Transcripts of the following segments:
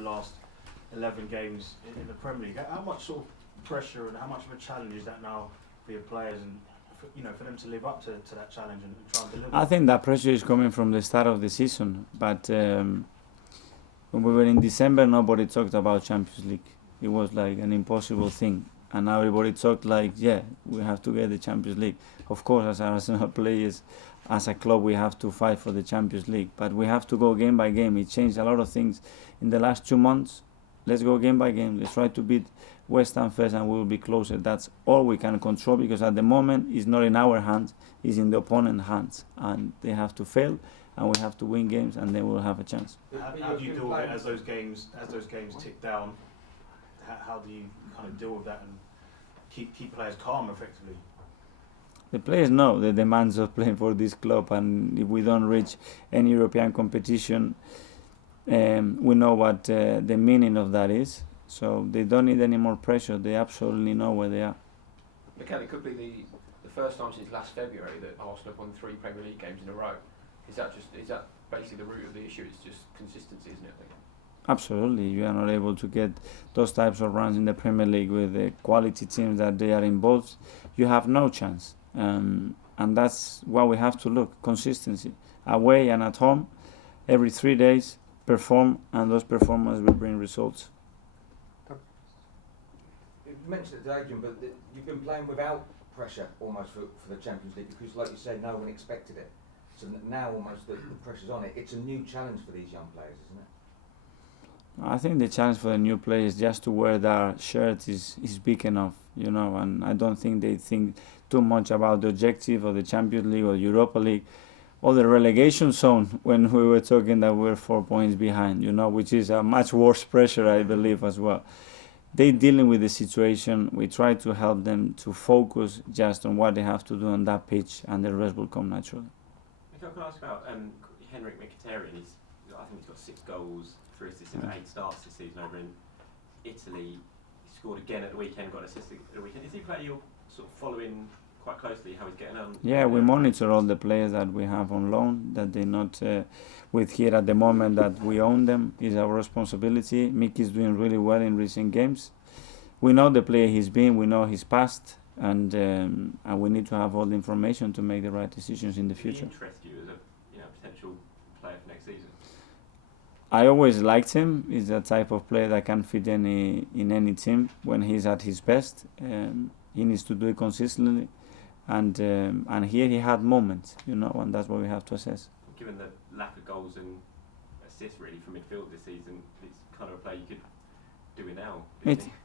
the last 11 games in the Premier League. How much sort of pressure and how much of a challenge is that now for your players and for them to live up to that challenge and try and deliver? I think that pressure is coming from the start of the season, but when we were in December, nobody talked about Champions League. It was like an impossible thing, and now everybody talked like, yeah, we have to get the Champions League. Of course, as Arsenal players, as a club, we have to fight for the Champions League, but we have to go game by game. It changed a lot of things in the last 2 months. Let's go game by game. Let's try to beat West Ham first, and we will be closer. That's all we can control, because at the moment it's not in our hands, it's in the opponent's hands, and they have to fail, and we have to win games, and then we'll have a chance. How do you deal with it as those games tick down? How do you kind of deal with that and keep players calm effectively? The players know the demands of playing for this club, and if we don't reach any European competition, we know what the meaning of that is. So they don't need any more pressure. They absolutely know where they are. Mikel, it could be the first time since last February that Arsenal have won 3 Premier League games in a row. Is that basically the root of the issue? It's just consistency, isn't it? Absolutely. You are not able to get those types of runs in the Premier League with the quality teams that they are involved. You have no chance. And that's what we have to look. Consistency. Away and at home, every 3 days, perform, and those performances will bring results. You mentioned it, Adrian, but you've been playing without pressure almost for the Champions League, because, like you said, no one expected it. So now almost the pressure's on it. It's a new challenge for these young players, isn't it? I think the challenge for the new players is just to wear that shirt is big enough, and I don't think they think too much about the objective of the Champions League or Europa League or the relegation zone when we were talking that we're 4 points behind, which is a much worse pressure, I believe, as well. They're dealing with the situation. We try to help them to focus just on what they have to do on that pitch, and the rest will come naturally. Mikel, can I ask about Henrik Mkhitaryan? I think he's got 6 goals, 3 assists in 8 starts this season over in Italy. He scored again at the weekend, got an assist at the weekend. Is he a player you're sort of following quite closely, how he's getting on? Yeah, we monitor all the players that we have on loan, that they're not with here at the moment, that we own them. It's our responsibility. Mickey is doing really well in recent games. We know the player he's been, we know his past, and we need to have all the information to make the right decisions in the future. Does he interest you as a potential player for next season? I always liked him. He's the type of player that can fit in any team when he's at his best. He needs to do it consistently, and here he had moments, and that's what we have to assess. Given the lack of goals and assists really from midfield this season, it's kind of a player you could do it now.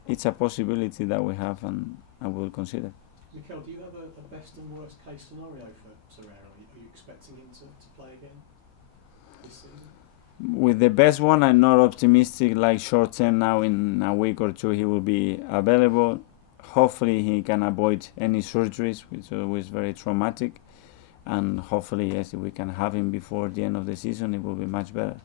It's a possibility that we have, and I will consider. Mikel, do you have a best and worst case scenario for Torreira? Are you expecting him to play again this season? With the best one, I'm not optimistic. Like short term, now in a week or 2 he will be available. Hopefully he can avoid any surgeries, which is always very traumatic. And hopefully, yes, if we can have him before the end of the season, it will be much better.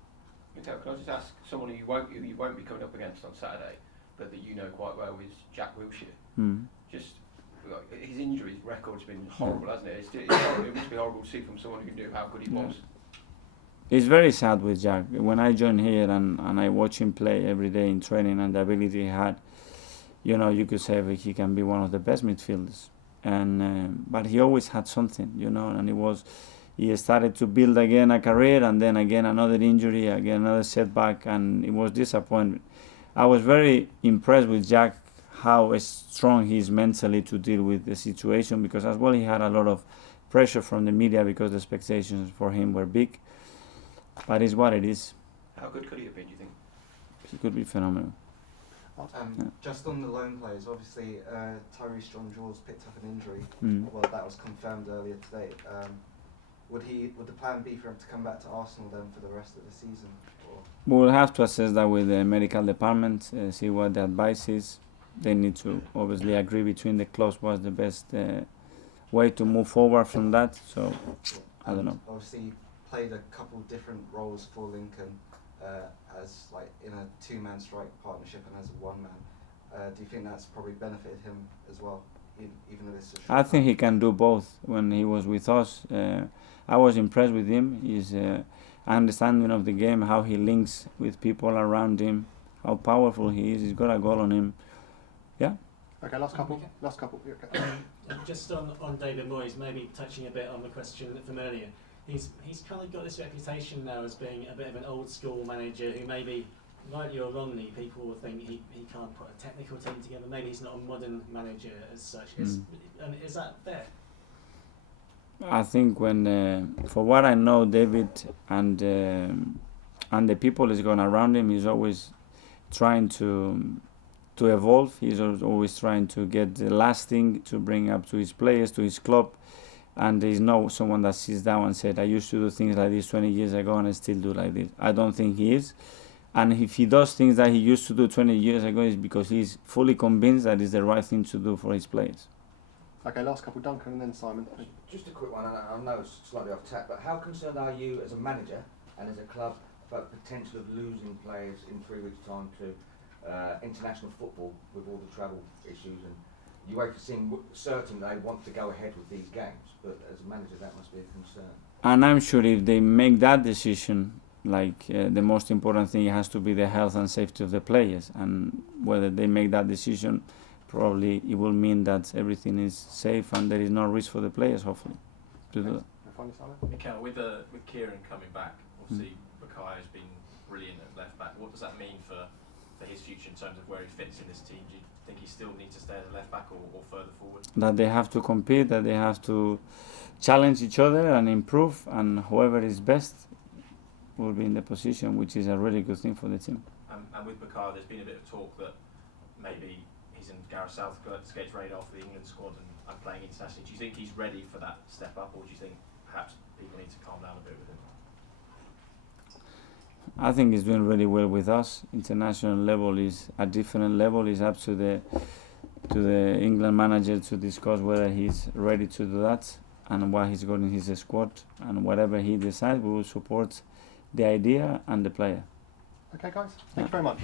Can I just ask someone who you won't be coming up against on Saturday, but that you know quite well, is Jack Wilshere. Just his injuries record's been horrible, hasn't it? It must be horrible to see from someone who knew how good he was. It's very sad with Jack. When I joined here and I watch him play every day in training and the ability he had, you could say that he can be one of the best midfielders. And but he always had something, and he started to build again a career, and then again another injury, again another setback, and it was disappointment. I was very impressed with Jack, how strong he is mentally to deal with the situation, because as well he had a lot of pressure from the media because the expectations for him were big. But it's what it is. How good could he have been, do you think? He could be phenomenal. Just on the loan players, obviously Tyrese John-Jules picked up an injury. Well, that was confirmed earlier today. Would the plan be for him to come back to Arsenal then for the rest of the season? We'll have to assess that with the medical department, see what the advice is. They need to obviously agree between the clubs what's the best way to move forward from that. So, I don't know. Obviously, he played a couple different roles for Lincoln, as like in a 2-man strike partnership and as a 1-man. Do you think that's probably benefited him as well, even though it's a short I think he can do both. When he was with us, I was impressed with him. His understanding of the game, how he links with people around him, how powerful he is. He's got a goal on him. Yeah. Okay, last couple. Last couple. Yeah, okay. Just on David Moyes, maybe touching a bit on the question from earlier. He's kind of got this reputation now as being a bit of an old school manager who maybe, rightly or wrongly, people will think he can't put a technical team together. Maybe he's not a modern manager as such. Is that fair? I think when, for what I know, David and the people he's got around him, he's always trying to evolve. He's always trying to get the last thing to bring up to his players, to his club. And he's not someone that sits down and said, I used to do things like this 20 years ago and I still do like this. I don't think he is. And if he does things that he used to do 20 years ago, it's because he's fully convinced that it's the right thing to do for his players. Okay, last couple, Duncan and then Simon. Just a quick one, and I know it's slightly off track, but how concerned are you as a manager and as a club about the potential of losing players in 3 weeks' time to international football with all the travel issues? And UEFA seem certain they want to go ahead with these games, but as a manager that must be a concern. And I'm sure if they make that decision, the most important thing has to be the health and safety of the players, and whether they make that decision, probably it will mean that everything is safe and there is no risk for the players, hopefully, to do that. Mikel, with Kieran coming back, obviously Bukayo has been brilliant at left back. What does that mean for his future in terms of where he fits in this team? Do you think he still needs to stay as a left back or further forward? That they have to compete, that they have to challenge each other and improve, and whoever is best will be in the position, which is a really good thing for the team. And with Bukayo, there's been a bit of talk that maybe he's in Gareth Southgate's radar for the England squad and playing internationally. Do you think he's ready for that step up, or do you think perhaps people need to calm down a bit with him? I think he's doing really well with us. International level is a different level. It's up to the England manager to discuss whether he's ready to do that and what he's got in his squad, and whatever he decides, we will support the idea and the player. Okay, guys. Thank you very much.